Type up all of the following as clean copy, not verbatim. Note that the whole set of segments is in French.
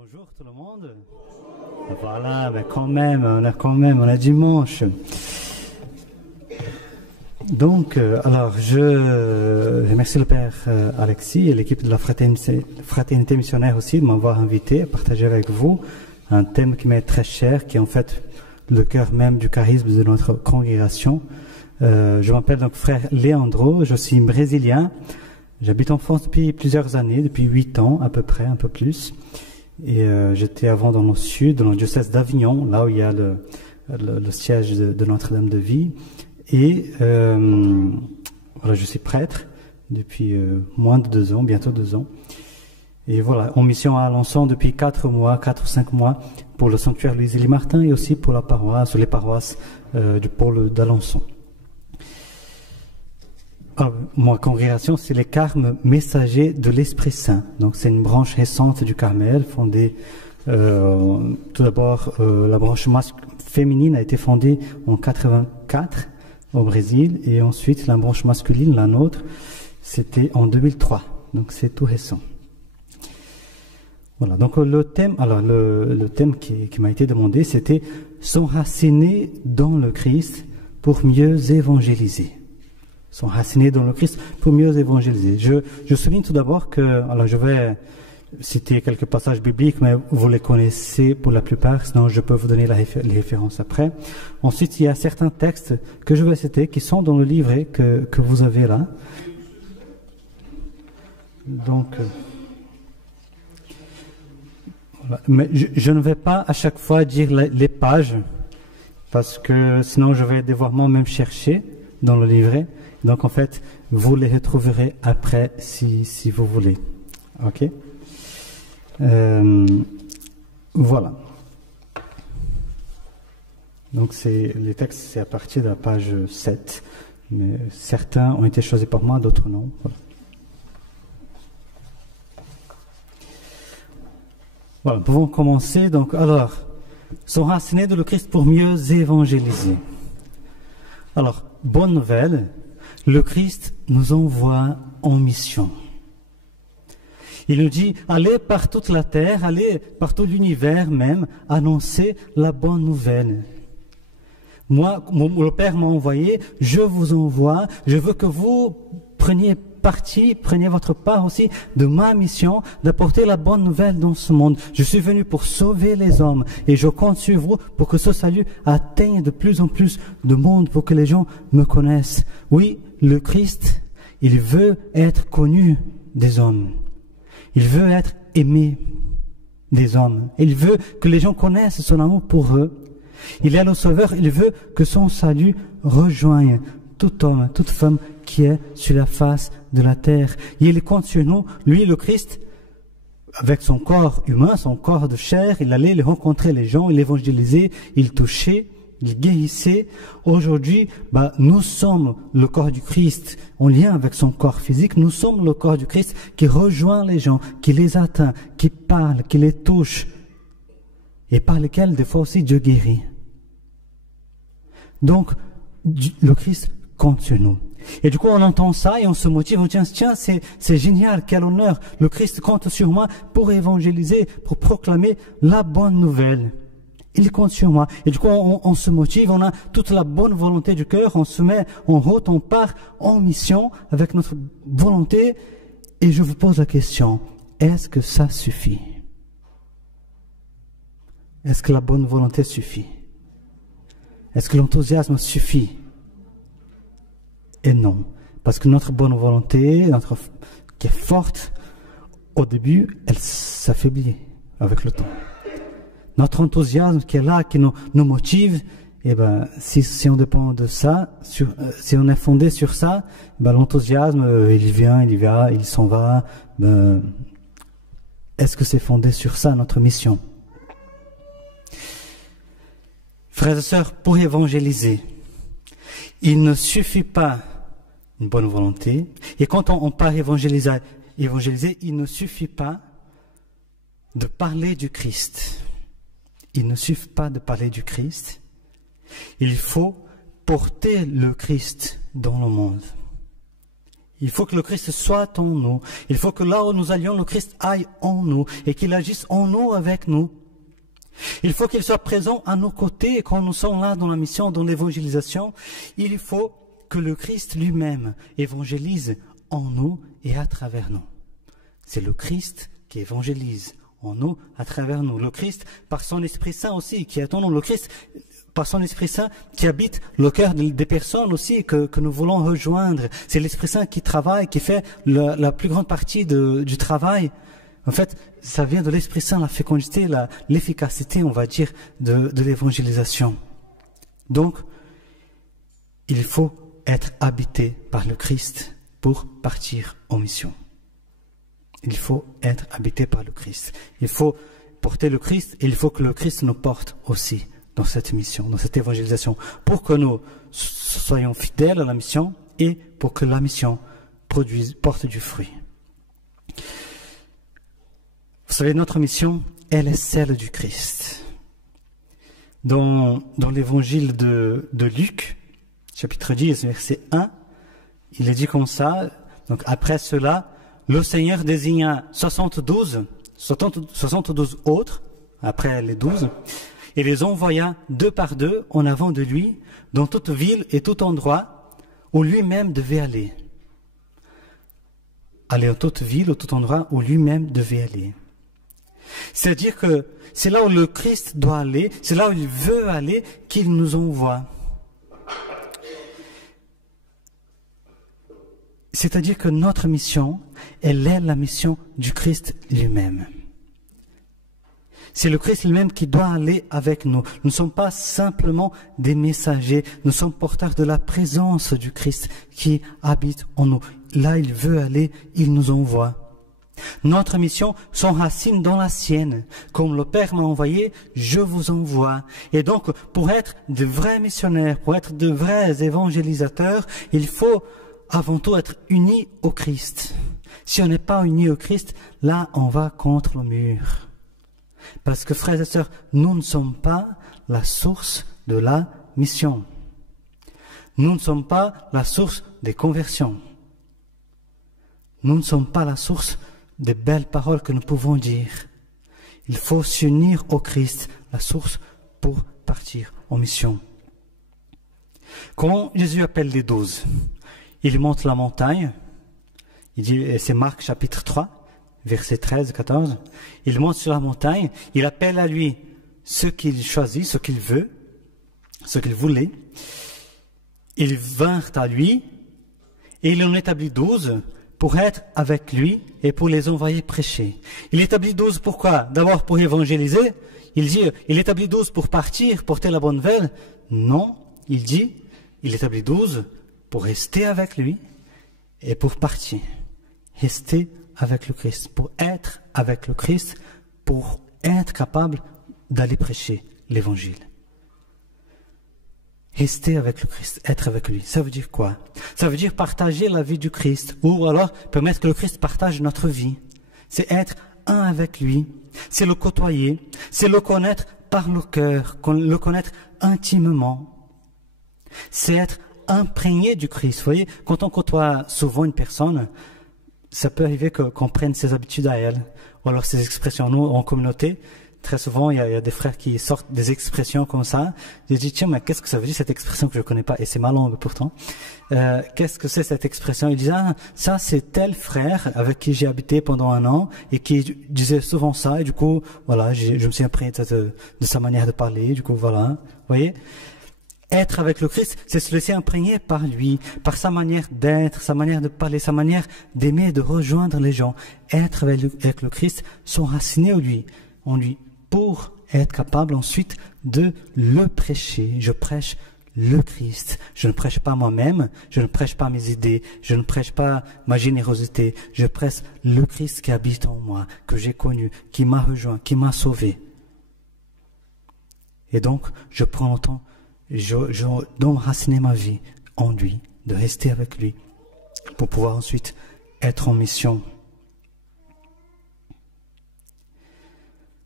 Bonjour tout le monde. Voilà, mais quand même, on a dimanche. Donc, alors, je remercie le Père Alexis et l'équipe de la Fraternité missionnaire aussi de m'avoir invité à partager avec vous un thème qui m'est très cher, qui est en fait le cœur même du charisme de notre congrégation. Je m'appelle donc frère Leandro, je suis brésilien. J'habite en France depuis plusieurs années, depuis 8 ans à peu près, un peu plus. Et j'étais avant dans le sud, dans le diocèse d'Avignon, là où il y a le siège de Notre-Dame de Vie. Et voilà, je suis prêtre depuis moins de 2 ans, bientôt 2 ans. Et voilà, en mission à Alençon depuis 4 ou 5 mois, pour le sanctuaire Louise-Élie Martin et aussi pour la paroisse, ou les paroisses du pôle d'Alençon. Ma congrégation, c'est les Carmes messagers de l'Esprit Saint. Donc, c'est une branche récente du Carmel, fondée, tout d'abord, la branche féminine a été fondée en 84 au Brésil, et ensuite, la branche masculine, la nôtre, c'était en 2003. Donc, c'est tout récent. Voilà. Donc, le thème qui m'a été demandé, c'était s'enraciner dans le Christ pour mieux évangéliser. S'enraciner dans le Christ pour mieux évangéliser. Je souligne tout d'abord que, alors je vais citer quelques passages bibliques, mais vous les connaissez pour la plupart, sinon je peux vous donner les références après. Ensuite, il y a certains textes que je vais citer qui sont dans le livret que vous avez là. Donc, voilà. Mais je ne vais pas à chaque fois dire les pages, parce que sinon je vais devoir moi-même chercher dans le livret. Donc en fait, vous les retrouverez après si vous voulez. Ok. Voilà. Donc les textes, c'est à partir de la page 7. Mais certains ont été choisis par moi, d'autres non. Voilà, nous pouvons commencer. Donc alors, s'enraciner dans le Christ pour mieux évangéliser. Alors, bonne nouvelle. Le Christ nous envoie en mission. Il nous dit, allez par toute la terre, allez par tout l'univers même, annoncer la bonne nouvelle. Moi, le Père m'a envoyé, je vous envoie, je veux que vous preniez votre part aussi de ma mission d'apporter la bonne nouvelle dans ce monde. Je suis venu pour sauver les hommes et je compte sur vous pour que ce salut atteigne de plus en plus de monde, pour que les gens me connaissent. Oui, le Christ, il veut être connu des hommes. Il veut être aimé des hommes. Il veut que les gens connaissent son amour pour eux. Il est le Sauveur, il veut que son salut rejoigne tout homme, toute femme qui est sur la face de la terre. Et il compte sur nous, lui le Christ, avec son corps humain, son corps de chair, il allait rencontrer les gens, il évangélisait, il touchait, il guérissait. Aujourd'hui, nous sommes le corps du Christ, en lien avec son corps physique, nous sommes le corps du Christ qui rejoint les gens, qui les atteint, qui parle, qui les touche, et par lesquels des fois aussi Dieu guérit. Donc, le Christ compte sur nous. Et du coup, on entend ça et on se motive, on dit, tiens, c'est génial, quel honneur. Le Christ compte sur moi pour évangéliser, pour proclamer la bonne nouvelle. Il compte sur moi. Et du coup, on se motive, on a toute la bonne volonté du cœur, on se met en route, on part en mission avec notre volonté. Et je vous pose la question, est-ce que ça suffit? Est-ce que la bonne volonté suffit? Est-ce que l'enthousiasme suffit? Et non. Parce que notre bonne volonté, qui est forte, au début, elle s'affaiblit avec le temps. Notre enthousiasme qui est là, qui nous motive, si on dépend de ça, si on est fondé sur ça, l'enthousiasme, il vient, il y va, il s'en va. Est-ce que c'est fondé sur ça, notre mission? Frères et sœurs, pour évangéliser, il ne suffit pas une bonne volonté. Et quand on part évangéliser, il ne suffit pas de parler du Christ. Il ne suffit pas de parler du Christ. Il faut porter le Christ dans le monde. Il faut que le Christ soit en nous. Il faut que là où nous allions, le Christ aille en nous et qu'il agisse en nous, avec nous. Il faut qu'il soit présent à nos côtés et quand nous sommes là dans la mission, dans l'évangélisation, il faut que le Christ lui-même évangélise en nous et à travers nous. C'est le Christ qui évangélise en nous, à travers nous. Le Christ, par son Esprit Saint aussi, qui est en nous. Le Christ, par son Esprit Saint, qui habite le cœur des personnes aussi que nous voulons rejoindre. C'est l'Esprit Saint qui travaille, qui fait la plus grande partie du travail. En fait, ça vient de l'Esprit Saint, la fécondité, l'efficacité, on va dire, de l'évangélisation. Donc, il faut être habité par le Christ pour partir en mission. Il faut être habité par le Christ. Il faut porter le Christ et il faut que le Christ nous porte aussi dans cette mission, dans cette évangélisation, pour que nous soyons fidèles à la mission et pour que la mission porte du fruit. Vous savez, notre mission, elle est celle du Christ. Dans l'évangile de Luc, chapitre 10, verset 1, il est dit comme ça, donc après cela, le Seigneur désigna 72 autres, après les 12, et les envoya 2 par 2 en avant de lui, dans toute ville et tout endroit où lui-même devait aller. Aller en toute ville ou tout endroit où lui-même devait aller. C'est-à-dire que c'est là où le Christ doit aller, c'est là où il veut aller qu'il nous envoie. C'est-à-dire que notre mission, elle est la mission du Christ lui-même. C'est le Christ lui-même qui doit aller avec nous. Nous ne sommes pas simplement des messagers, nous sommes porteurs de la présence du Christ qui habite en nous. Là, il veut aller, il nous envoie. Notre mission s'enracine dans la sienne. Comme le Père m'a envoyé, je vous envoie. Et donc, pour être de vrais missionnaires, pour être de vrais évangélisateurs, il faut avant tout être unis au Christ. Si on n'est pas unis au Christ, là, on va contre le mur. Parce que, frères et sœurs, nous ne sommes pas la source de la mission. Nous ne sommes pas la source des conversions. Nous ne sommes pas la source des belles paroles que nous pouvons dire. Il faut s'unir au Christ, la source pour partir en mission. Quand Jésus appelle les 12, il monte la montagne, il dit, et c'est Marc chapitre 3, versets 13 14, il monte sur la montagne, il appelle à lui ceux qu'il choisit, ceux qu'il veut, ceux qu'il voulait. Ils vinrent à lui et il en établit 12 pour être avec lui et pour les envoyer prêcher. Il établit 12 pourquoi? D'abord pour évangéliser. Il dit, il établit 12 pour partir, porter la bonne nouvelle. Non, il dit, il établit 12 pour rester avec lui et pour partir. Rester avec le Christ, pour être avec le Christ, pour être capable d'aller prêcher l'évangile. Rester avec le Christ, être avec lui, ça veut dire quoi? Ça veut dire partager la vie du Christ, ou alors permettre que le Christ partage notre vie. C'est être un avec lui, c'est le côtoyer, c'est le connaître par le cœur, le connaître intimement. C'est être imprégné du Christ. Vous voyez, quand on côtoie souvent une personne, ça peut arriver qu'on prenne ses habitudes à elle, ou alors ses expressions. Nous, en communauté, très souvent, il y a des frères qui sortent des expressions comme ça. Je dis, tiens, mais qu'est-ce que ça veut dire cette expression que je ne connais pas? Et c'est ma langue pourtant. Qu'est-ce que c'est cette expression? Ils disent, ah, ça c'est tel frère avec qui j'ai habité pendant 1 an et qui disait souvent ça. Et du coup, voilà, je me suis imprégné de sa manière de parler. Du coup, voilà. Vous voyez? Être avec le Christ, c'est se laisser imprégner par lui, par sa manière d'être, sa manière de parler, sa manière d'aimer, de rejoindre les gens. Être avec le Christ, s'enraciner en lui, pour être capable ensuite de le prêcher. Je prêche le Christ. Je ne prêche pas moi-même, je ne prêche pas mes idées, je ne prêche pas ma générosité. Je prêche le Christ qui habite en moi, que j'ai connu, qui m'a rejoint, qui m'a sauvé. Et donc, je prends le temps d'enraciner ma vie en lui, de rester avec lui, pour pouvoir ensuite être en mission.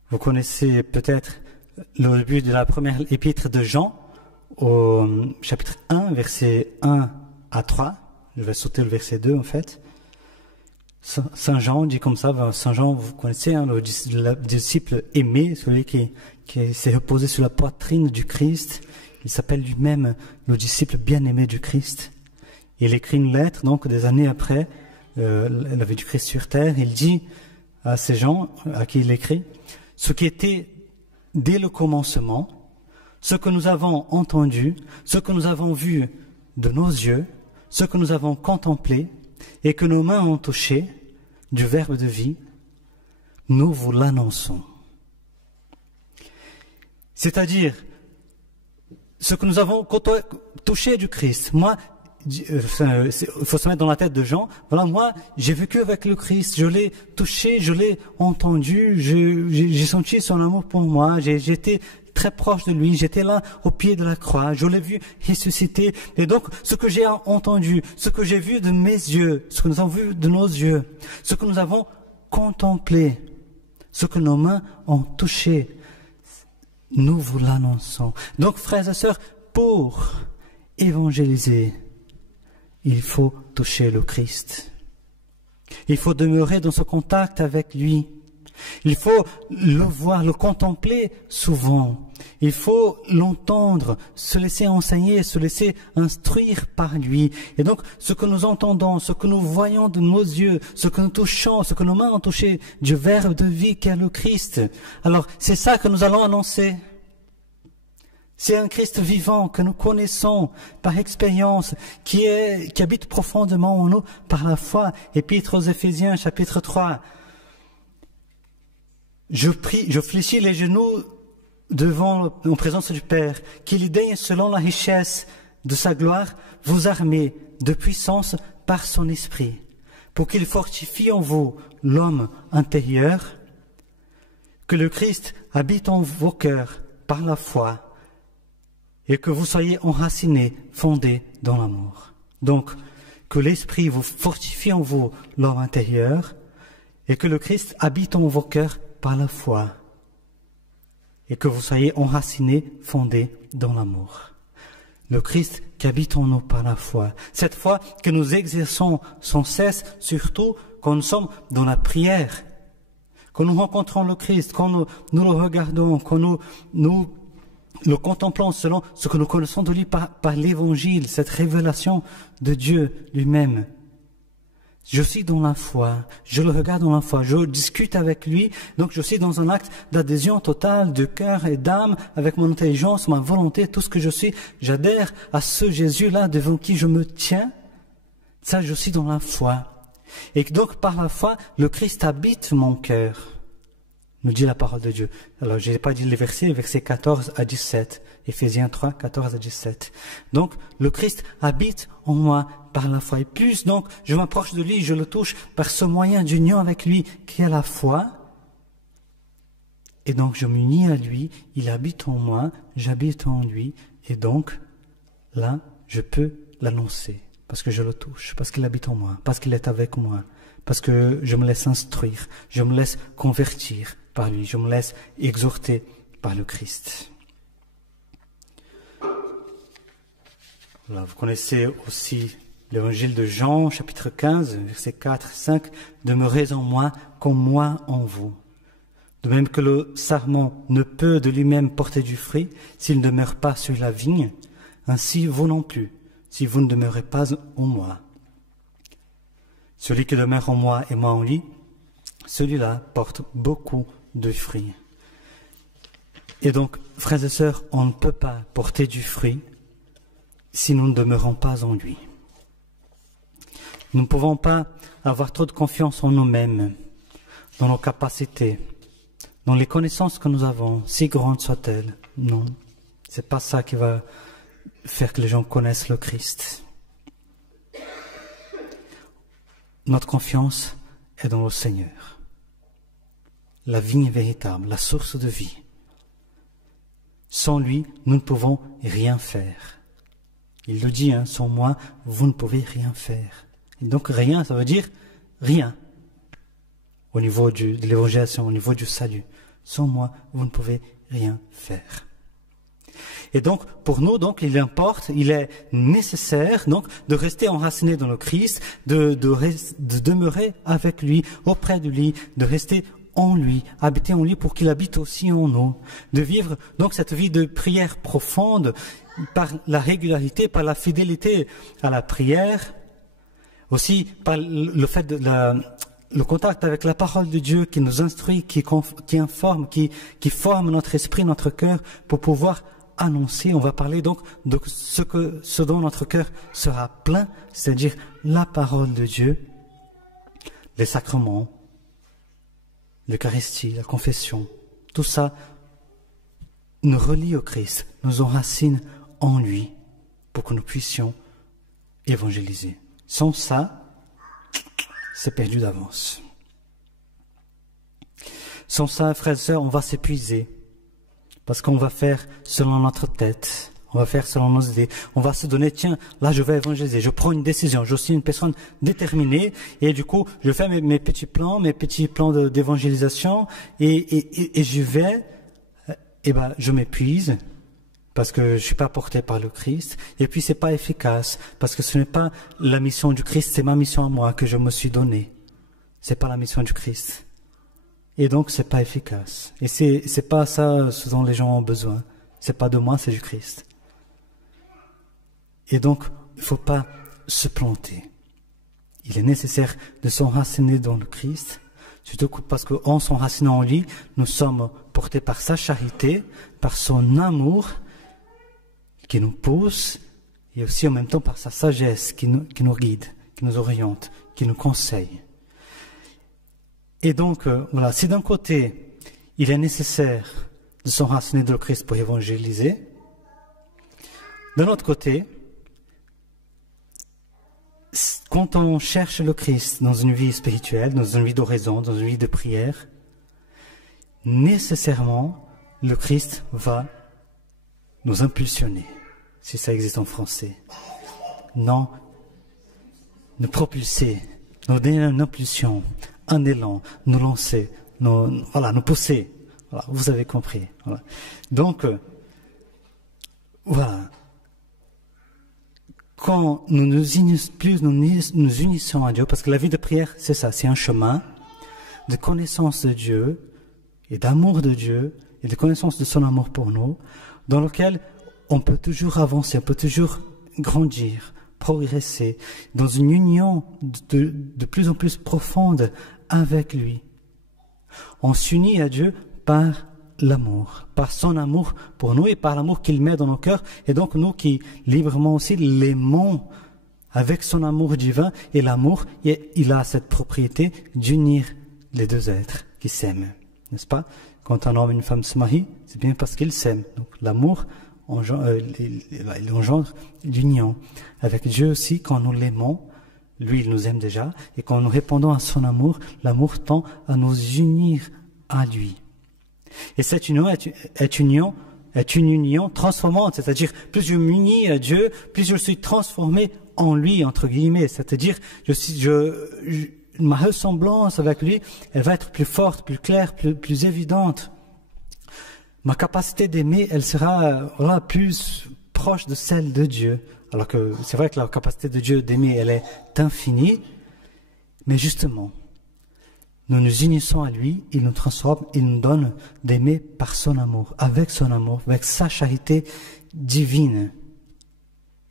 Vous connaissez peut-être le début de la première épître de Jean, au chapitre 1, versets 1 à 3. Je vais sauter le verset 2 en fait. Saint Jean dit comme ça, Saint Jean, vous connaissez, hein, le disciple aimé, celui qui s'est reposé sur la poitrine du Christ. Il s'appelle lui-même le disciple bien-aimé du Christ. Il écrit une lettre, donc des années après, la vie du Christ sur terre. Il dit à ces gens à qui il écrit, ce qui était dès le commencement, ce que nous avons entendu, ce que nous avons vu de nos yeux, ce que nous avons contemplé et que nos mains ont touché du Verbe de vie, nous vous l'annonçons. C'est-à-dire, ce que nous avons touché du Christ. Moi, il faut se mettre dans la tête de Jean. Voilà, moi, j'ai vécu avec le Christ, je l'ai touché, je l'ai entendu, j'ai senti son amour pour moi, j'étais très proche de lui, j'étais là au pied de la croix, je l'ai vu ressusciter. Et donc, ce que j'ai entendu, ce que j'ai vu de mes yeux, ce que nous avons vu de nos yeux, ce que nous avons contemplé, ce que nos mains ont touché, nous vous l'annonçons. Donc, frères et sœurs, pour évangéliser, il faut toucher le Christ. Il faut demeurer dans ce contact avec lui. Il faut le voir, le contempler souvent. Il faut l'entendre, se laisser enseigner, se laisser instruire par lui. Et donc, ce que nous entendons, ce que nous voyons de nos yeux, ce que nous touchons, ce que nos mains ont touché du Verbe de vie qu'est le Christ. Alors, c'est ça que nous allons annoncer. C'est un Christ vivant que nous connaissons par expérience, qui habite profondément en nous par la foi. Épître aux Éphésiens, chapitre 3. Je prie, je fléchis les genoux en présence du Père, qu'il daigne, selon la richesse de sa gloire, vous armer de puissance par son esprit, pour qu'il fortifie en vous l'homme intérieur, que le Christ habite en vos cœurs par la foi, et que vous soyez enracinés, fondés dans l'amour. Donc, que l'Esprit vous fortifie en vous l'homme intérieur, et que le Christ habite en vos cœurs par la foi, et que vous soyez enracinés, fondés dans l'amour. Le Christ qui habite en nous par la foi. Cette foi que nous exerçons sans cesse, surtout quand nous sommes dans la prière, quand nous rencontrons le Christ, quand nous le regardons, quand nous le contemplons selon ce que nous connaissons de lui par l'Évangile, cette révélation de Dieu lui-même. Je suis dans la foi, je le regarde dans la foi, je discute avec lui, donc je suis dans un acte d'adhésion totale de cœur et d'âme, avec mon intelligence, ma volonté, tout ce que je suis. J'adhère à ce Jésus-là devant qui je me tiens. Ça, je suis dans la foi. Et donc, par la foi, le Christ habite mon cœur, nous dit la parole de Dieu. Alors, je n'ai pas dit les versets 14 à 17. Éphésiens 3, 14 à 17. Donc, le Christ habite en moi par la foi. Et plus, donc, je m'approche de lui, je le touche par ce moyen d'union avec lui qui est la foi. Et donc, je m'unis à lui, il habite en moi, j'habite en lui. Et donc, là, je peux l'annoncer. Parce que je le touche, parce qu'il habite en moi, parce qu'il est avec moi, parce que je me laisse instruire, je me laisse convertir par lui, je me laisse exhorter par le Christ. Voilà, vous connaissez aussi l'évangile de Jean, chapitre 15, versets 4 et 5. « Demeurez en moi, comme moi en vous. De même que le sarment ne peut de lui-même porter du fruit s'il ne demeure pas sur la vigne, ainsi vous non plus, si vous ne demeurez pas en moi. Celui qui demeure en moi et moi en lui, celui-là porte beaucoup de fruits. » Et donc, frères et sœurs, on ne peut pas porter du fruit si nous ne demeurons pas en lui. Nous ne pouvons pas avoir trop de confiance en nous-mêmes, dans nos capacités, dans les connaissances que nous avons, si grandes soient-elles. Non, c'est pas ça qui va faire que les gens connaissent le Christ. Notre confiance est dans le Seigneur. La vigne véritable, la source de vie. Sans lui, nous ne pouvons rien faire. Il le dit, sans moi, vous ne pouvez rien faire. Et donc rien, ça veut dire rien. Au niveau de l'évangélisation, au niveau du salut. Sans moi, vous ne pouvez rien faire. Et donc, pour nous, donc, il importe, il est nécessaire, donc, de rester enraciné dans le Christ, de demeurer avec lui, auprès de lui, de rester en lui, habiter en lui pour qu'il habite aussi en nous, de vivre donc cette vie de prière profonde par la régularité, par la fidélité à la prière, aussi par le fait de le contact avec la parole de Dieu qui nous instruit, qui informe, qui forme notre esprit, notre cœur pour pouvoir annoncer. On va parler donc de ce dont notre cœur sera plein, c'est-à-dire la parole de Dieu, les sacrements, l'Eucharistie, la confession, tout ça nous relie au Christ, nous enracine en lui pour que nous puissions évangéliser. Sans ça, c'est perdu d'avance. Sans ça, frères et sœurs, on va s'épuiser parce qu'on va faire selon notre tête, on va faire selon nos idées, on va se donner, tiens, là je vais évangéliser, je prends une décision, je suis une personne déterminée et du coup je fais mes petits plans d'évangélisation et je vais, je m'épuise parce que je suis pas porté par le Christ et puis c'est pas efficace parce que ce n'est pas la mission du Christ, c'est ma mission à moi que je me suis donnée, c'est pas la mission du Christ. Et donc, c'est pas efficace. Et c'est pas ça ce dont les gens ont besoin. C'est pas de moi, c'est du Christ. Et donc, il faut pas se planter. Il est nécessaire de s'enraciner dans le Christ, surtout parce qu'en s'enracinant en lui, nous sommes portés par sa charité, par son amour, qui nous pousse, et aussi en même temps par sa sagesse, qui nous guide, qui nous oriente, qui nous conseille. Et donc, voilà, si d'un côté, il est nécessaire de s'enraciner dans le Christ pour évangéliser, d'un autre côté, quand on cherche le Christ dans une vie spirituelle, dans une vie d'oraison, dans une vie de prière, nécessairement, le Christ va nous impulsionner, si ça existe en français. Non, nous propulser, nous donner une impulsion, un élan, nous lancer, nous pousser. Voilà, vous avez compris. Voilà. Donc, voilà. Quand nous nous unissons à Dieu, parce que la vie de prière, c'est ça, c'est un chemin de connaissance de Dieu et d'amour de Dieu et de connaissance de son amour pour nous, dans lequel on peut toujours avancer, on peut toujours grandir, progresser dans une union de plus en plus profonde avec lui. On s'unit à Dieu par l'amour, par son amour pour nous et par l'amour qu'il met dans nos cœurs, et donc nous qui librement aussi l'aimons avec son amour divin, et l'amour, il a cette propriété d'unir les deux êtres qui s'aiment, n'est-ce pas? Quand un homme et une femme se marient, c'est bien parce qu'ils s'aiment. Donc l'amour il engendre l'union. Avec Dieu aussi, quand nous l'aimons, lui, il nous aime déjà, et quand nous répondons à son amour, l'amour tend à nous unir à lui. Et cette union est une union transformante, c'est-à-dire plus je m'unis à Dieu, plus je suis transformé en lui, entre guillemets, c'est-à-dire ma ressemblance avec lui, elle va être plus forte, plus claire, plus évidente. Ma capacité d'aimer, elle sera plus proche de celle de Dieu. Alors que c'est vrai que la capacité de Dieu d'aimer, elle est infinie, mais justement, nous nous unissons à lui, il nous transforme, il nous donne d'aimer par son amour, avec sa charité divine.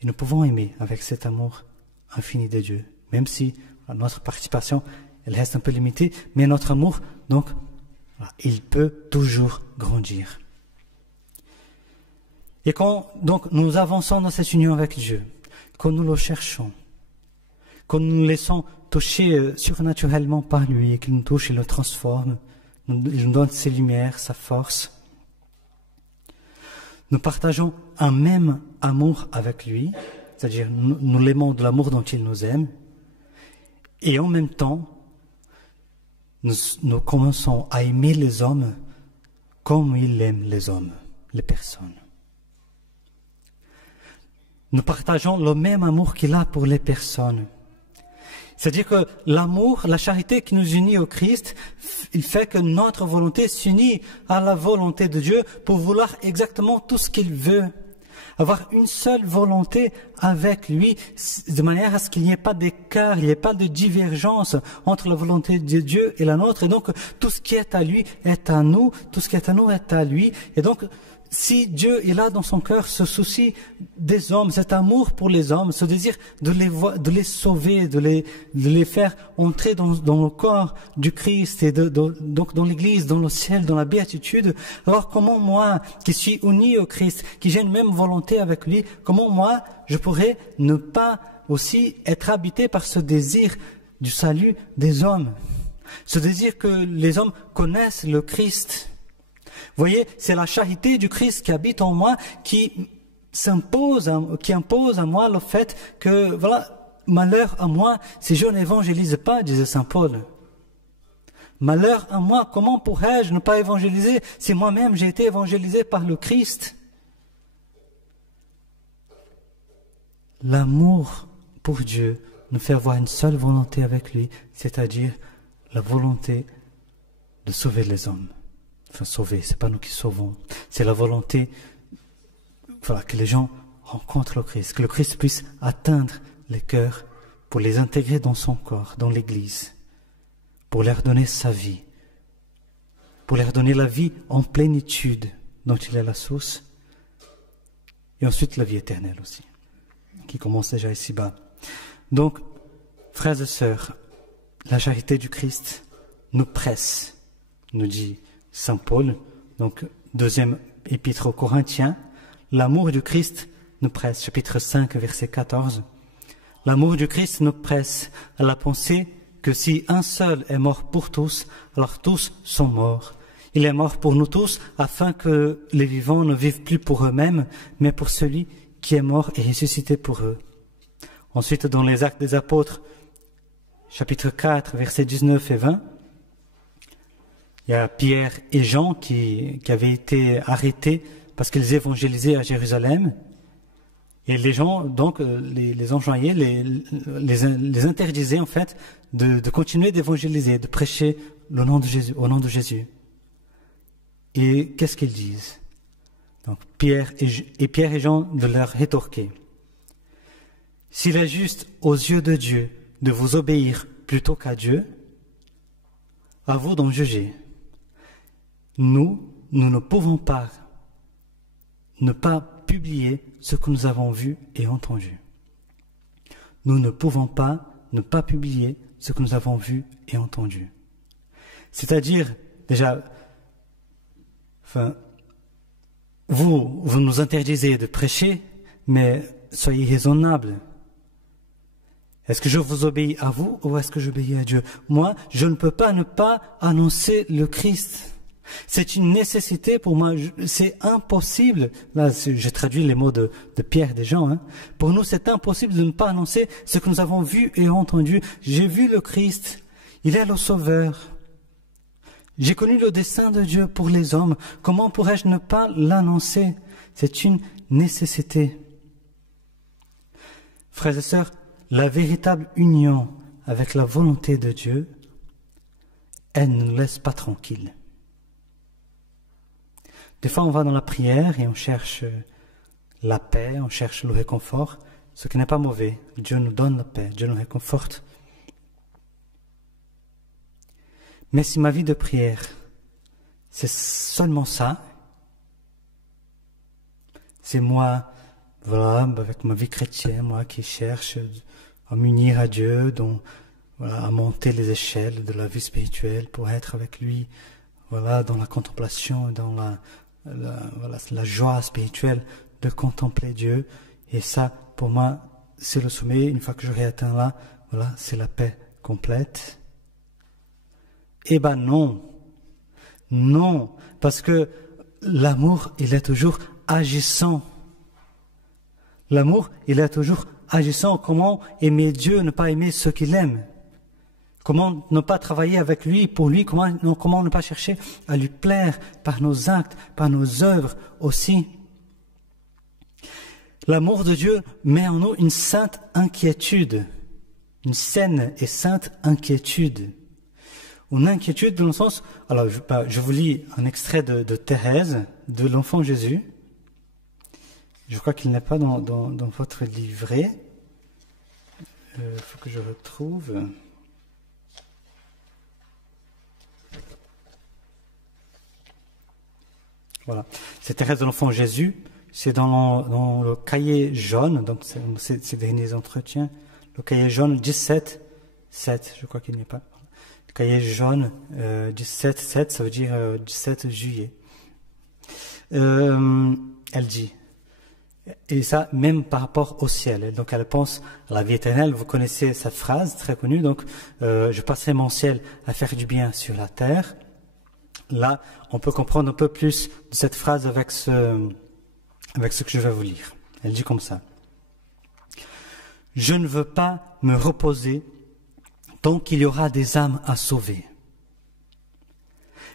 Et nous pouvons aimer avec cet amour infini de Dieu, même si notre participation, elle reste un peu limitée, mais notre amour, donc, il peut toujours grandir. Et quand donc nous avançons dans cette union avec Dieu, quand nous le cherchons, quand nous nous laissons toucher surnaturellement par lui et qu'il nous touche et le transforme, il nous donne ses lumières, sa force, nous partageons un même amour avec lui, c'est-à-dire nous l'aimons de l'amour dont il nous aime, et en même temps, nous commençons à aimer les hommes comme il aime les hommes, les personnes. Nous partageons le même amour qu'il a pour les personnes. C'est-à-dire que l'amour, la charité qui nous unit au Christ, il fait que notre volonté s'unit à la volonté de Dieu pour vouloir exactement tout ce qu'il veut Avoir une seule volonté avec lui, de manière à ce qu'il n'y ait pas d'écart, il n'y ait pas de divergence entre la volonté de Dieu et la nôtre. Et donc, tout ce qui est à lui est à nous, tout ce qui est à nous est à lui. Et donc, si Dieu est là dans son cœur, ce souci des hommes, cet amour pour les hommes, ce désir de les sauver, de les faire entrer dans le corps du Christ et donc dans l'Église, dans le ciel, dans la béatitude, alors comment moi, qui suis uni au Christ, qui j'ai une même volonté avec lui, comment moi, je pourrais ne pas aussi être habité par ce désir du salut des hommes, ce désir que les hommes connaissent le Christ. Vous voyez, c'est la charité du Christ qui habite en moi, qui impose à moi le fait que, voilà, malheur à moi si je n'évangélise pas, disait saint Paul. Malheur à moi, comment pourrais-je ne pas évangéliser si moi-même j'ai été évangélisé par le Christ? L'amour pour Dieu nous fait avoir une seule volonté avec lui, c'est-à-dire la volonté de sauver les hommes. Enfin, sauver, c'est pas nous qui sauvons. C'est la volonté, voilà, que les gens rencontrent le Christ, que le Christ puisse atteindre les cœurs pour les intégrer dans son corps, dans l'Église, pour leur donner sa vie, pour leur donner la vie en plénitude dont il est la source, et ensuite la vie éternelle aussi, qui commence déjà ici-bas. Donc, frères et sœurs, la charité du Christ nous presse, nous dit saint Paul, donc deuxième épître aux Corinthiens, l'amour du Christ nous presse, chapitre 5, verset 14. L'amour du Christ nous presse à la pensée que si un seul est mort pour tous, alors tous sont morts. Il est mort pour nous tous, afin que les vivants ne vivent plus pour eux-mêmes, mais pour celui qui est mort et ressuscité pour eux. Ensuite, dans les Actes des Apôtres, chapitre 4, versets 19 et 20, il y a Pierre et Jean qui avaient été arrêtés parce qu'ils évangélisaient à Jérusalem. Et les gens, donc, les enjoignaient, les interdisaient, en fait, de continuer d'évangéliser, de prêcher le nom de Jésus, au nom de Jésus. Et qu'est-ce qu'ils disent? Donc, Pierre et Jean de leur rétorquer. S'il est juste aux yeux de Dieu de vous obéir plutôt qu'à Dieu, à vous d'en juger. Nous ne pouvons pas ne pas publier ce que nous avons vu et entendu. Nous ne pouvons pas ne pas publier ce que nous avons vu et entendu. C'est-à-dire, déjà, vous nous interdisez de prêcher, mais soyez raisonnables. Est-ce que je vous obéis à vous ou est-ce que j'obéis à Dieu? Moi, je ne peux pas ne pas annoncer le Christ. C'est une nécessité pour moi, c'est impossible. Là, j'ai traduit les mots de Pierre des gens. Hein. Pour nous, c'est impossible de ne pas annoncer ce que nous avons vu et entendu. J'ai vu le Christ, il est le Sauveur. J'ai connu le dessein de Dieu pour les hommes. Comment pourrais-je ne pas l'annoncer? C'est une nécessité. Frères et sœurs, la véritable union avec la volonté de Dieu, elle ne nous laisse pas tranquilles. Des fois, on va dans la prière et on cherche la paix, on cherche le réconfort, ce qui n'est pas mauvais. Dieu nous donne la paix, Dieu nous réconforte. Mais si ma vie de prière, c'est seulement ça, c'est moi, voilà, avec ma vie chrétienne, moi qui cherche à m'unir à Dieu, à monter les échelles de la vie spirituelle pour être avec lui, voilà, dans la contemplation, dans la joie spirituelle de contempler Dieu. Et ça, pour moi, c'est le sommet. Une fois que j'aurai atteint là, voilà, c'est la paix complète. Eh ben non, parce que l'amour, il est toujours agissant. L'amour, il est toujours agissant. Comment aimer Dieu, ne pas aimer ceux qu'il aime? Comment ne pas travailler avec lui, pour lui? Comment ne pas chercher à lui plaire par nos actes, par nos œuvres aussi? L'amour de Dieu met en nous une sainte inquiétude, une saine et sainte inquiétude. Une inquiétude dans le sens... Alors, je vous lis un extrait de Thérèse, de l'Enfant Jésus. Je crois qu'il n'est pas dans votre livret. Il faut que je retrouve. Voilà. C'est Thérèse de l'Enfant Jésus. C'est dans le cahier jaune, donc c'est ces derniers entretiens. Le cahier jaune 17, 7, je crois qu'il n'y a pas. Le cahier jaune 17, 7, ça veut dire 17 juillet. Elle dit, et ça même par rapport au ciel. Donc elle pense à la vie éternelle. Vous connaissez cette phrase très connue. Donc je passerai mon ciel à faire du bien sur la terre. Là, on peut comprendre un peu plus de cette phrase avec ce que je vais vous lire. Elle dit comme ça. Je ne veux pas me reposer tant qu'il y aura des âmes à sauver.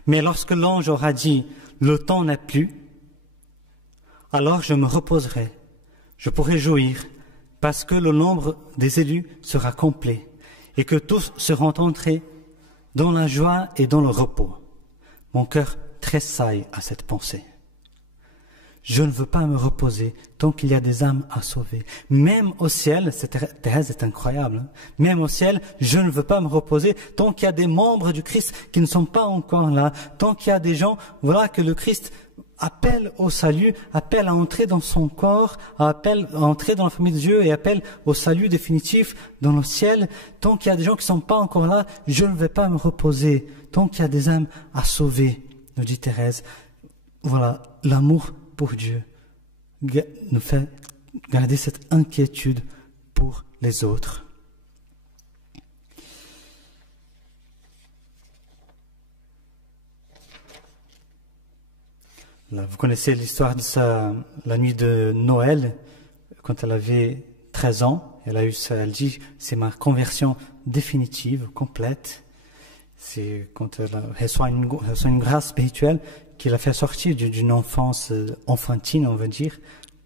Mais lorsque l'ange aura dit « le temps n'est plus », alors je me reposerai, je pourrai jouir, parce que le nombre des élus sera complet, et que tous seront entrés dans la joie et dans le repos. Mon cœur tressaille à cette pensée. Je ne veux pas me reposer tant qu'il y a des âmes à sauver. Même au ciel, cette Thérèse est incroyable, hein? Même au ciel, je ne veux pas me reposer tant qu'il y a des membres du Christ qui ne sont pas encore là, tant qu'il y a des gens, voilà, que le Christ appelle au salut, appelle à entrer dans son corps, appelle à entrer dans la famille de Dieu et appelle au salut définitif dans le ciel. Tant qu'il y a des gens qui ne sont pas encore là, je ne vais pas me reposer. Tant qu'il y a des âmes à sauver, nous dit Thérèse. Voilà, l'amour pour Dieu nous fait garder cette inquiétude pour les autres. Là, vous connaissez l'histoire de la nuit de Noël, quand elle avait 13 ans. Elle dit, c'est ma conversion définitive, complète. C'est quand elle reçoit une grâce spirituelle qui l'a fait sortir d'une enfance enfantine, on va dire,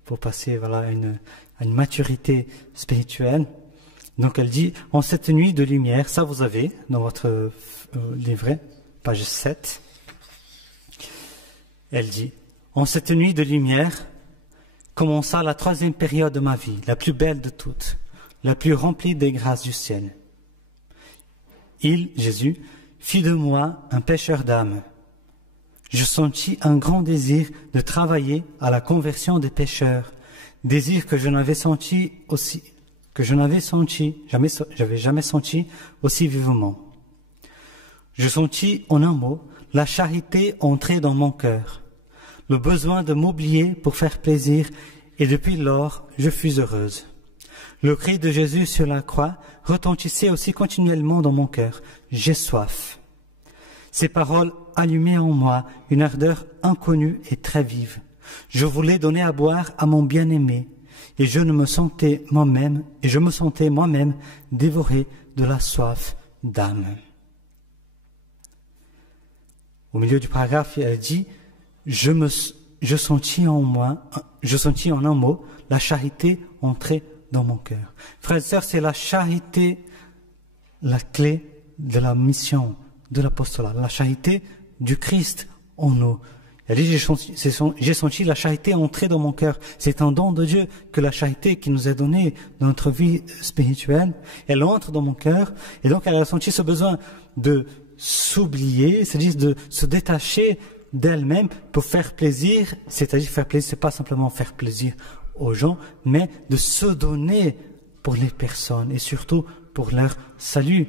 pour passer voilà, à une maturité spirituelle. Donc elle dit, en cette nuit de lumière, ça vous avez dans votre livret, page 7, elle dit, en cette nuit de lumière commença la troisième période de ma vie, la plus belle de toutes, la plus remplie des grâces du ciel. Il, Jésus, fit de moi un pêcheur d'âmes. Je sentis un grand désir de travailler à la conversion des pécheurs, désir que je n'avais jamais senti aussi vivement. Je sentis en un mot la charité entrer dans mon cœur, le besoin de m'oublier pour faire plaisir, et depuis lors je fus heureuse. Le cri de Jésus sur la croix retentissait aussi continuellement dans mon cœur. J'ai soif. Ces paroles allumaient en moi une ardeur inconnue et très vive. Je voulais donner à boire à mon bien-aimé, et je me sentais moi-même dévoré de la soif d'âme. Au milieu du paragraphe, elle dit, je sentis en un mot la charité entrer dans mon cœur. Frères et sœurs, c'est la charité, la clé de la mission de l'apostolat, la charité du Christ en nous. Elle dit, j'ai senti la charité entrer dans mon cœur. C'est un don de Dieu que la charité qui nous est donnée dans notre vie spirituelle, elle entre dans mon cœur, et donc elle a senti ce besoin de s'oublier, c'est-à-dire de se détacher d'elle-même pour faire plaisir, c'est-à-dire faire plaisir, c'est pas simplement faire plaisir aux gens, mais de se donner pour les personnes et surtout pour leur salut.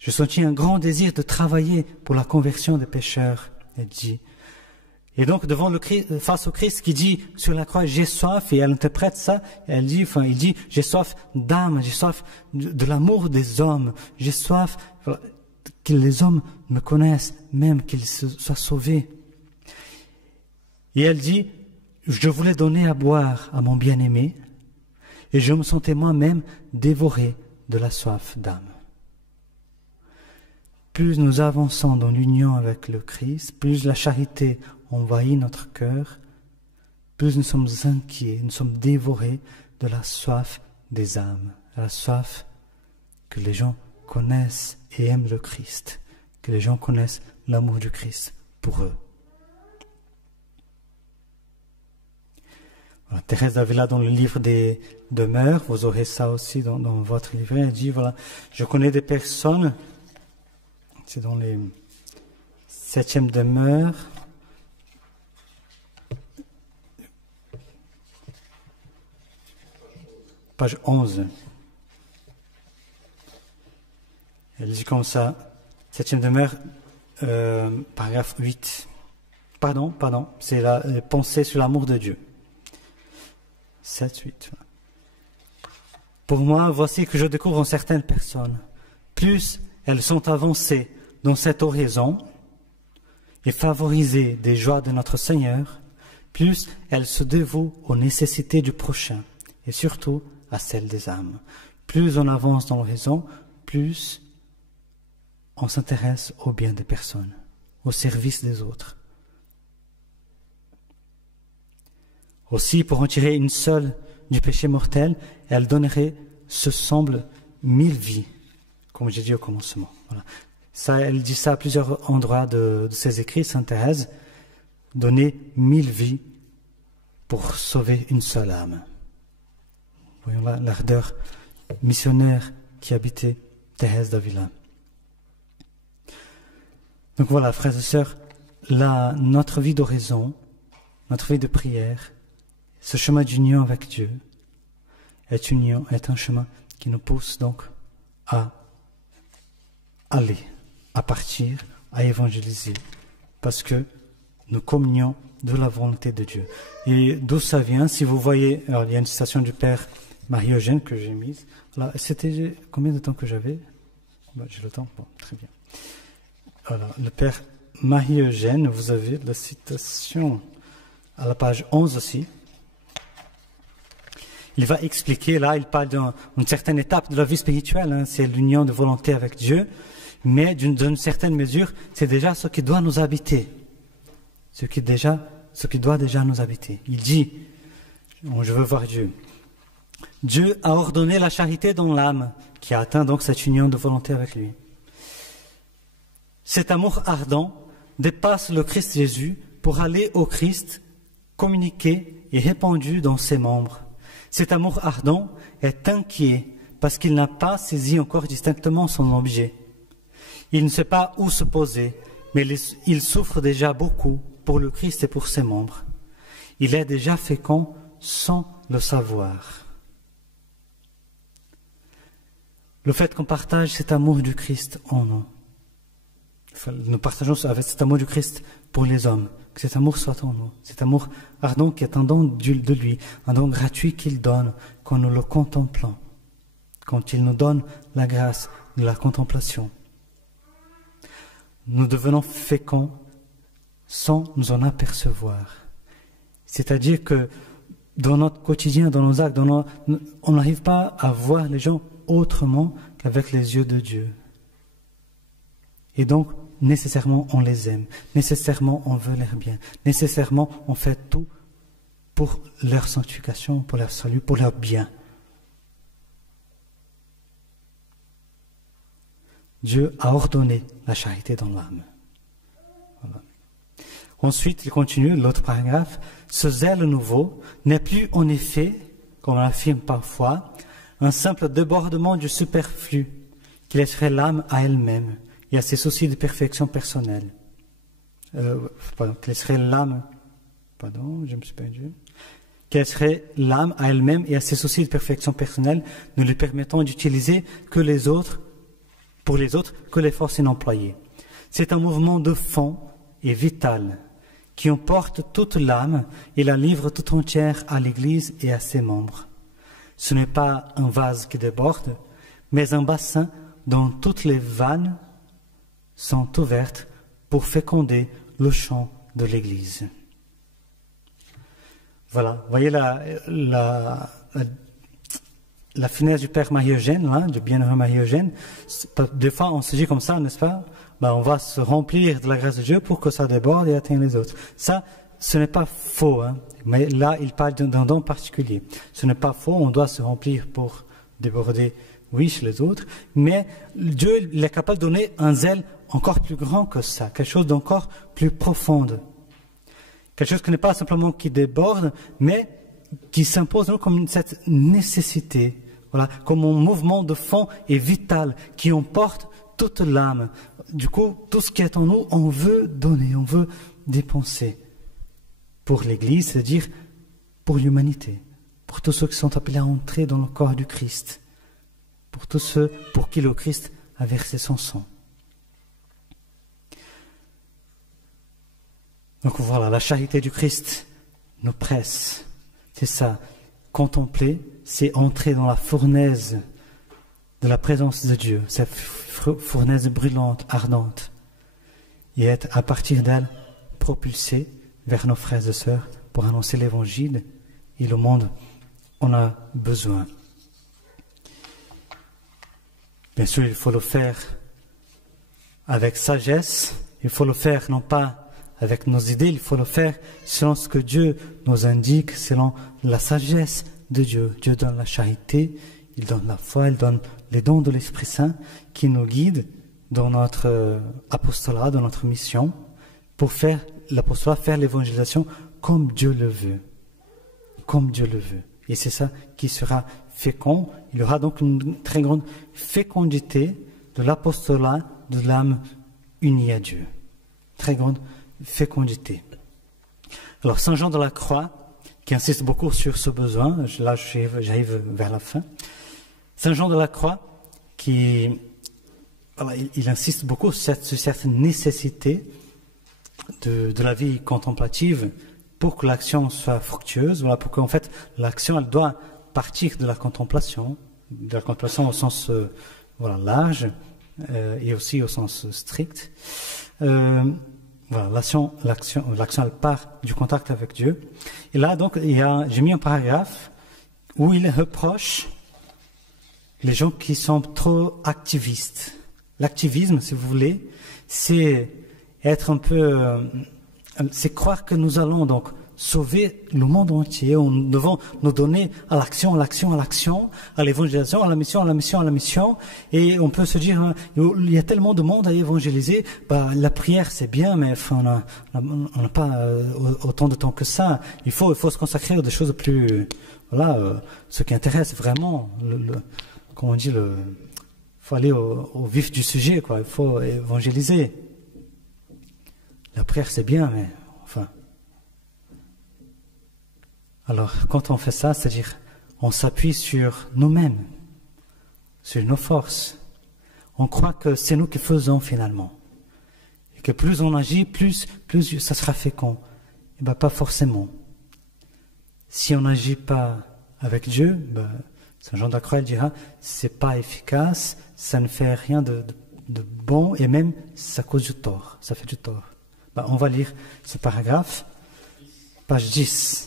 Je sentis un grand désir de travailler pour la conversion des pécheurs, elle dit. Et donc, face au Christ qui dit sur la croix, j'ai soif, et elle interprète ça, il dit, j'ai soif d'âme, j'ai soif de l'amour des hommes, j'ai soif que les hommes me connaissent, même qu'ils soient sauvés. Et elle dit, je voulais donner à boire à mon bien-aimé, et je me sentais moi-même dévoré de la soif d'âme. Plus nous avançons dans l'union avec le Christ, plus la charité envahit notre cœur, plus nous sommes inquiets, nous sommes dévorés de la soif des âmes, la soif que les gens connaissent et aiment le Christ, que les gens connaissent l'amour du Christ pour eux. Voilà, Thérèse d'Avila, dans le livre des demeures, vous aurez ça aussi dans votre livret, elle dit, voilà, je connais des personnes, c'est dans les 7e demeures, page 11. Elle dit comme ça, 7e demeure, paragraphe 8. Pardon, c'est la pensée sur l'amour de Dieu. 7, 8. Pour moi, voici que je découvre en certaines personnes. Plus elles sont avancées dans cette oraison et favorisées des joies de notre Seigneur, plus elles se dévouent aux nécessités du prochain et surtout à celles des âmes. Plus on avance dans l'oraison, plus on s'intéresse au bien des personnes, au service des autres. Aussi, pour en tirer une seule du péché mortel, elle donnerait, ce semble, 1000 vies, comme j'ai dit au commencement. Voilà. Ça, elle dit ça à plusieurs endroits de ses écrits, Sainte Thérèse, donner 1000 vies pour sauver une seule âme. Voyons là l'ardeur missionnaire qui habitait Thérèse d'Avila. Donc voilà, frères et sœurs, notre vie d'oraison, notre vie de prière, ce chemin d'union avec Dieu est un chemin qui nous pousse donc à aller, à partir, à évangéliser, parce que nous communions de la volonté de Dieu. Et d'où ça vient, si vous voyez, alors il y a une citation du Père Marie-Eugène que j'ai mise. Là, c'était combien de temps que j'avais? J'ai le temps? Bon, très bien. Alors, le Père Marie-Eugène, vous avez la citation à la page 11 aussi. Il va expliquer, là, il parle d'une certaine étape de la vie spirituelle, hein, c'est l'union de volonté avec Dieu, mais d'une certaine mesure, c'est déjà ce qui doit nous habiter. Ce qui doit déjà nous habiter. Il dit, je veux voir Dieu. Dieu a ordonné la charité dans l'âme, qui a atteint donc cette union de volonté avec lui. Cet amour ardent dépasse le Christ Jésus pour aller au Christ, communiqué et répandu dans ses membres. Cet amour ardent est inquiet parce qu'il n'a pas saisi encore distinctement son objet. Il ne sait pas où se poser, mais il souffre déjà beaucoup pour le Christ et pour ses membres. Il est déjà fécond sans le savoir. Le fait qu'on partage cet amour du Christ en nous, nous partageons avec cet amour du Christ pour les hommes, que cet amour soit en nous, cet amour ardent qui est un don de lui, un don gratuit qu'il donne quand nous le contemplons, quand il nous donne la grâce de la contemplation. Nous devenons féconds sans nous en apercevoir. C'est-à-dire que dans notre quotidien, dans nos actes, on n'arrive pas à voir les gens autrement qu'avec les yeux de Dieu. Et donc, nécessairement, on les aime. Nécessairement, on veut leur bien. Nécessairement, on fait tout pour leur sanctification, pour leur salut, pour leur bien. Dieu a ordonné la charité dans l'âme. Voilà. Ensuite, il continue, l'autre paragraphe. Ce zèle nouveau n'est plus en effet, comme on l'affirme parfois, un simple débordement du superflu qui laisserait l'âme à elle-même et à ses soucis de perfection personnelle. Qui laisserait l'âme, qui laisserait l'âme à elle-même et à ses soucis de perfection personnelle, ne lui permettant d'utiliser pour les autres que les forces inemployées. C'est un mouvement de fond et vital qui emporte toute l'âme et la livre tout entière à l'Église et à ses membres. Ce n'est pas un vase qui déborde, mais un bassin dont toutes les vannes sont ouvertes pour féconder le champ de l'Église. Voilà, vous voyez la finesse du Père Marie-Eugène, hein, du bienheureux Marie-Eugène. Des fois, on se dit comme ça, n'est-ce pas? On va se remplir de la grâce de Dieu pour que ça déborde et atteigne les autres. Ça, ce n'est pas faux, hein, mais là, il parle d'un don particulier. Ce n'est pas faux, on doit se remplir pour déborder, oui, chez les autres, mais Dieu, il est capable de donner un zèle encore plus grand que ça, quelque chose d'encore plus profond. Quelque chose qui n'est pas simplement qui déborde, mais qui s'impose comme cette nécessité, voilà, comme un mouvement de fond et vital qui emporte toute l'âme. Du coup, tout ce qui est en nous, on veut donner, on veut dépenser pour l'Église, c'est-à-dire pour l'humanité, pour tous ceux qui sont appelés à entrer dans le corps du Christ, pour tous ceux pour qui le Christ a versé son sang. Donc voilà, la charité du Christ nous presse. C'est ça, contempler, c'est entrer dans la fournaise de la présence de Dieu, cette fournaise brûlante, ardente, et être à partir d'elle propulsé vers nos frères et sœurs pour annoncer l'Évangile, et le monde en a besoin. Bien sûr, il faut le faire avec sagesse, il faut le faire non pas avec nos idées, il faut le faire selon ce que Dieu nous indique, selon la sagesse de Dieu. Dieu donne la charité, il donne la foi, il donne les dons de l'Esprit Saint qui nous guident dans notre apostolat, dans notre mission, pour faire l'apostolat, faire l'évangélisation comme Dieu le veut. Comme Dieu le veut. Et c'est ça qui sera fécond. Il y aura donc une très grande fécondité de l'apostolat de l'âme unie à Dieu. Très grande fécondité. Alors, Saint Jean de la Croix, qui insiste beaucoup sur ce besoin, là j'arrive vers la fin, Saint Jean de la Croix, il insiste beaucoup sur cette nécessité de la vie contemplative pour que l'action soit fructueuse, voilà, pour qu'en fait l'action elle doit partir de la contemplation au sens large et aussi au sens strict. Voilà, l'action elle part du contact avec Dieu. Et là donc j'ai mis un paragraphe où il reproche les gens qui sont trop activistes. L'activisme, si vous voulez, c'est être un peu, c'est croire que nous allons donc sauver le monde entier. Nous devons nous donner à l'action, à l'évangélisation, à la mission. Et on peut se dire, il y a tellement de monde à évangéliser, la prière c'est bien, mais enfin, on n'a pas autant de temps que ça. Il faut se consacrer à des choses plus, ce qui intéresse vraiment, comment on dit, faut aller au vif du sujet, quoi. Il faut évangéliser. La prière c'est bien, mais enfin. Alors, quand on fait ça, c'est-à-dire, on s'appuie sur nous-mêmes, sur nos forces. On croit que c'est nous qui faisons finalement. Et que plus on agit, plus ça sera fécond. Et pas forcément. Si on n'agit pas avec Dieu, Saint Jean de la Croix dira, c'est pas efficace, ça ne fait rien de bon, et même ça cause du tort, ça fait du tort. On va lire ce paragraphe, page 10.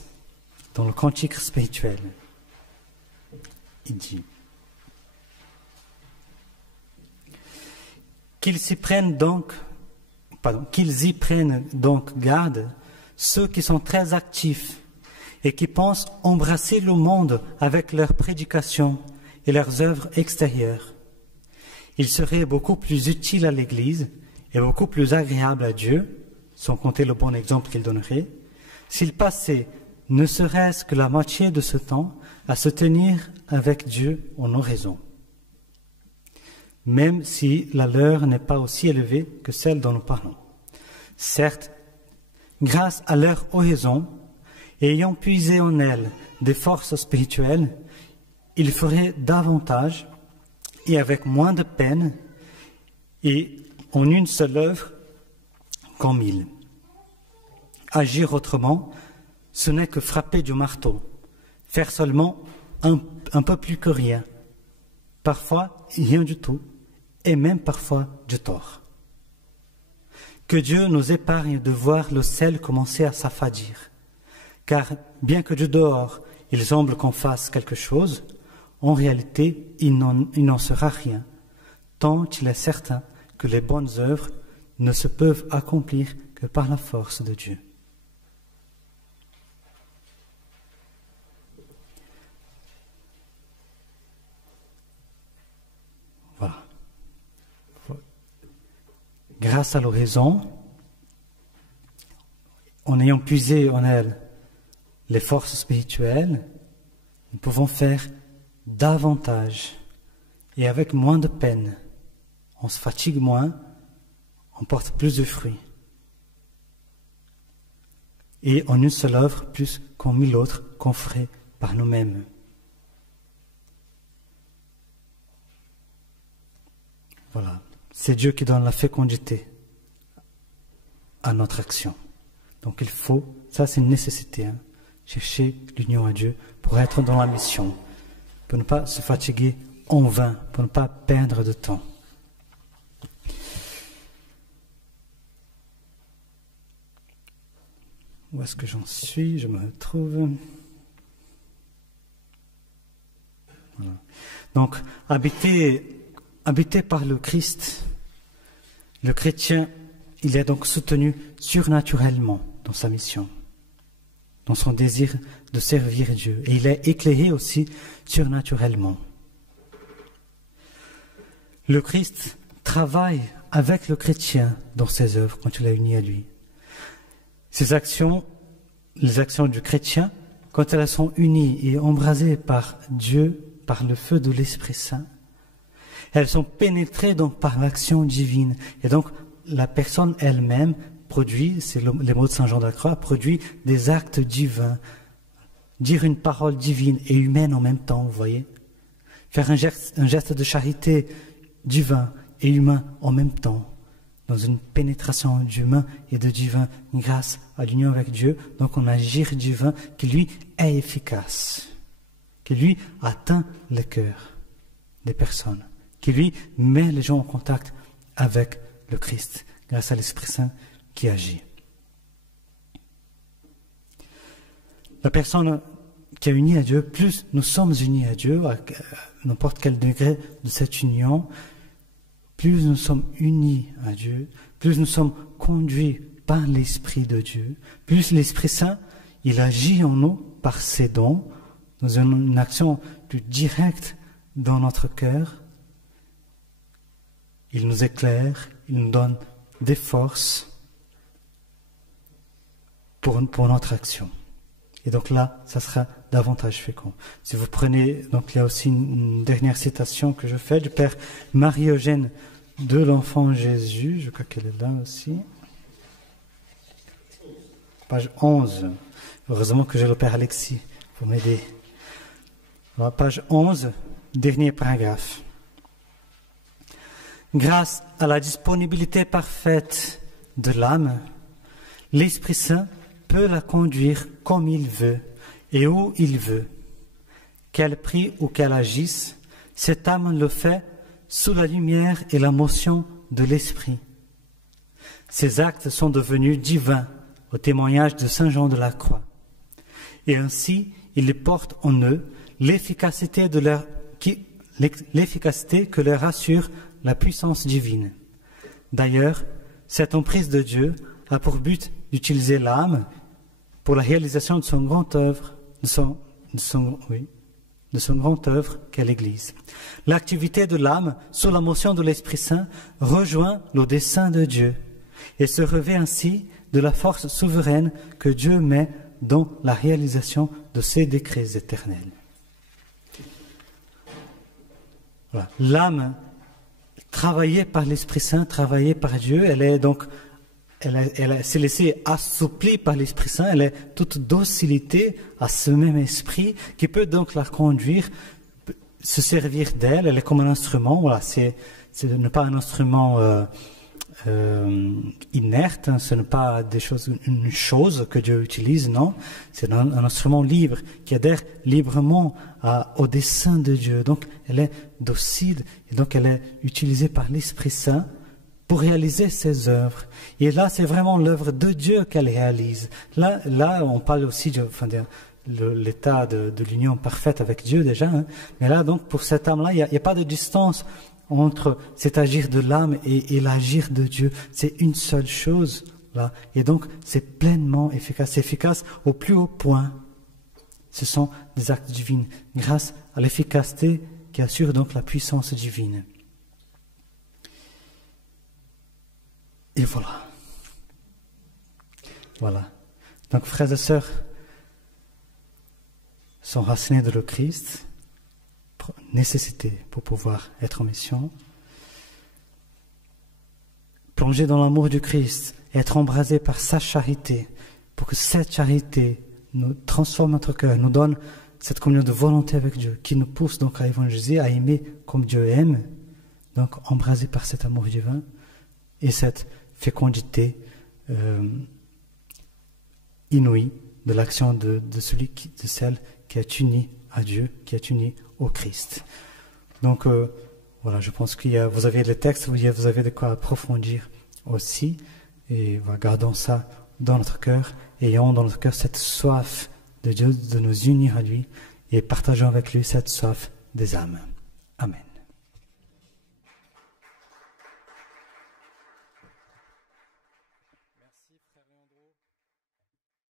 Dans le Cantique spirituel, il dit qu'ils y prennent donc garde ceux qui sont très actifs et qui pensent embrasser le monde avec leurs prédications et leurs œuvres extérieures. Il serait beaucoup plus utile à l'Église et beaucoup plus agréable à Dieu, sans compter le bon exemple qu'il donnerait, s'ils passaient ne serait-ce que la moitié de ce temps à se tenir avec Dieu en oraison, même si la leur n'est pas aussi élevée que celle dont nous parlons. Certes, grâce à leur oraison, et ayant puisé en elle des forces spirituelles, ils feraient davantage et avec moins de peine et en une seule œuvre qu'en mille. Agir autrement, ce n'est que frapper du marteau, faire seulement un peu plus que rien, parfois rien du tout, et même parfois du tort. Que Dieu nous épargne de voir le sel commencer à s'affadir, car bien que du dehors il semble qu'on fasse quelque chose, en réalité il n'en sera rien, tant il est certain que les bonnes œuvres ne se peuvent accomplir que par la force de Dieu. Grâce à l'oraison, en ayant puisé en elle les forces spirituelles, nous pouvons faire davantage et avec moins de peine. On se fatigue moins, on porte plus de fruits. Et en une seule œuvre, plus qu'en 1000 autres qu'on ferait par nous-mêmes. Voilà, c'est Dieu qui donne la fécondité à notre action. Donc il faut, ça c'est une nécessité, chercher l'union à Dieu pour être dans la mission, pour ne pas se fatiguer en vain, pour ne pas perdre de temps. Où est-ce que j'en suis? Je me retrouve. Voilà. Donc, habité par le Christ, le chrétien, il est donc soutenu surnaturellement dans sa mission, dans son désir de servir Dieu. Et il est éclairé aussi surnaturellement. Le Christ travaille avec le chrétien dans ses œuvres quand il est uni à lui. Ces actions, les actions du chrétien, quand elles sont unies et embrasées par Dieu, par le feu de l'Esprit Saint, elles sont pénétrées donc par l'action divine. Et donc, la personne elle-même produit, c'est les mots de Saint Jean de la Croix, produit des actes divins. Dire une parole divine et humaine en même temps, vous voyez. Faire un geste de charité divin et humain en même temps. Dans une pénétration d'humain et de divin grâce à l'union avec Dieu. Donc on a un agir divin qui lui est efficace, qui lui atteint le cœur des personnes, qui lui met les gens en contact avec le Christ, grâce à l'Esprit Saint qui agit. La personne qui est unie à Dieu, plus nous sommes unis à Dieu, à n'importe quel degré de cette union, plus nous sommes unis à Dieu, plus nous sommes conduits par l'Esprit de Dieu, plus l'Esprit Saint, il agit en nous par ses dons, dans une action plus directe dans notre cœur. Il nous éclaire, il nous donne des forces pour notre action. Et donc là, ça sera davantage fécond. Si vous prenez, donc il y a aussi une dernière citation que je fais du Père Marie-Eugène de l'Enfant Jésus, je crois qu'elle est là aussi. Page 11. Heureusement que j'ai le Père Alexis pour m'aider. Alors, page 11, dernier paragraphe. Grâce à la disponibilité parfaite de l'âme, l'Esprit Saint peut la conduire comme il veut et où il veut. Qu'elle prie ou qu'elle agisse, cette âme le fait sous la lumière et la motion de l'Esprit. Ces actes sont devenus divins au témoignage de Saint Jean de la Croix. Et ainsi, ils portent en eux l'efficacité que leur assure la puissance divine. D'ailleurs, cette emprise de Dieu a pour but d'utiliser l'âme pour la réalisation de son grand œuvre, de son grand œuvre qu'est l'Église. L'activité de l'âme sous la motion de l'Esprit Saint rejoint le dessein de Dieu et se revêt ainsi de la force souveraine que Dieu met dans la réalisation de ses décrets éternels. Voilà. L'âme travaillée par l'Esprit Saint, travaillée par Dieu, elle s'est laissée assouplie par l'Esprit Saint, elle est toute docilité à ce même esprit qui peut donc la conduire, se servir d'elle, elle est comme un instrument, voilà, ce n'est pas un instrument inerte, hein, ce n'est pas une chose que Dieu utilise, non, c'est un instrument libre qui adhère librement au dessein de Dieu, donc elle est docile et donc elle est utilisée par l'Esprit Saint pour réaliser ses œuvres. Et là, c'est vraiment l'œuvre de Dieu qu'elle réalise. Là, on parle aussi de l'état de l'union parfaite avec Dieu déjà. Hein. Mais là, donc, pour cette âme-là, il n'y a pas de distance entre cet agir de l'âme et l'agir de Dieu. C'est une seule chose, là. Et donc, c'est pleinement efficace. C'est efficace au plus haut point. Ce sont des actes divins, grâce à l'efficacité qui assure donc la puissance divine. Et voilà. Voilà. Donc, frères et sœurs, s'enraciner dans le Christ, nécessité pour pouvoir être en mission, plonger dans l'amour du Christ, être embrasé par sa charité, pour que cette charité nous transforme notre cœur, nous donne cette communion de volonté avec Dieu, qui nous pousse donc à évangéliser, à aimer comme Dieu aime, donc embrasé par cet amour divin, et cette fécondité inouïe de l'action de celle qui est unie à Dieu, qui est unie au Christ. Donc voilà, je pense vous avez les textes, vous avez de quoi approfondir aussi, et voilà, gardons ça dans notre cœur, ayons dans notre cœur cette soif de Dieu, de nous unir à lui, et partageons avec lui cette soif des âmes. Amen.